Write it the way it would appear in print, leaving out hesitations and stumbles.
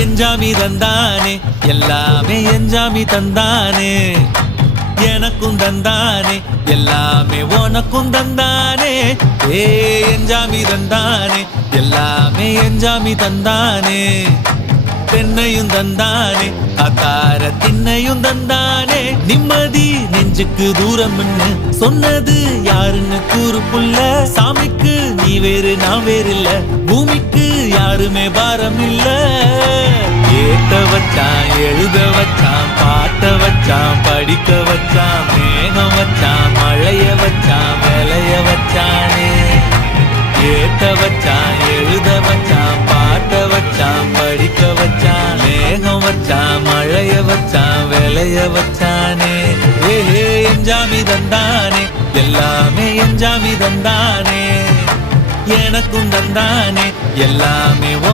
எஞ்சாமி தந்தானே எல்லாமே எஞ்சாமி தந்தானே எனக்கும் தந்தானே எல்லாமே உனக்கும் தந்தானே ஏ எஞ்சாமி தந்தானே எல்லாமே எஞ்சாமி தந்தானே தென்னையும் தந்தானே அத்தார திண்ணையும் தந்தானே நிம்மதி நெஞ்சுக்கு தூரம்னு சொன்னது யாருன்னு கூறு புள்ள சாமிக்கு நீ வேறு நான் வேறு இல்ல பூமிக்கு யாருமே பாரம் இல்ல ஏத்த வச்சான் எழுத வச்சான் பாட்ட வச்சான் படிக்க வச்சான் மேகம் வச்சான் மழைய வச்சான் விளைய வச்சானே ஏத்த வச்சான் எழுத வச்சான் பாட்ட வச்சான் படிக்க வச்சான் மேகம் வச்சான் மழைய வச்சான் விளைய வச்சானே ஏ எஞ்சாமி தந்தானே எல்லாமே எஞ்சாமி தந்தானே எனக்கும் தந்தானே எல்லாமே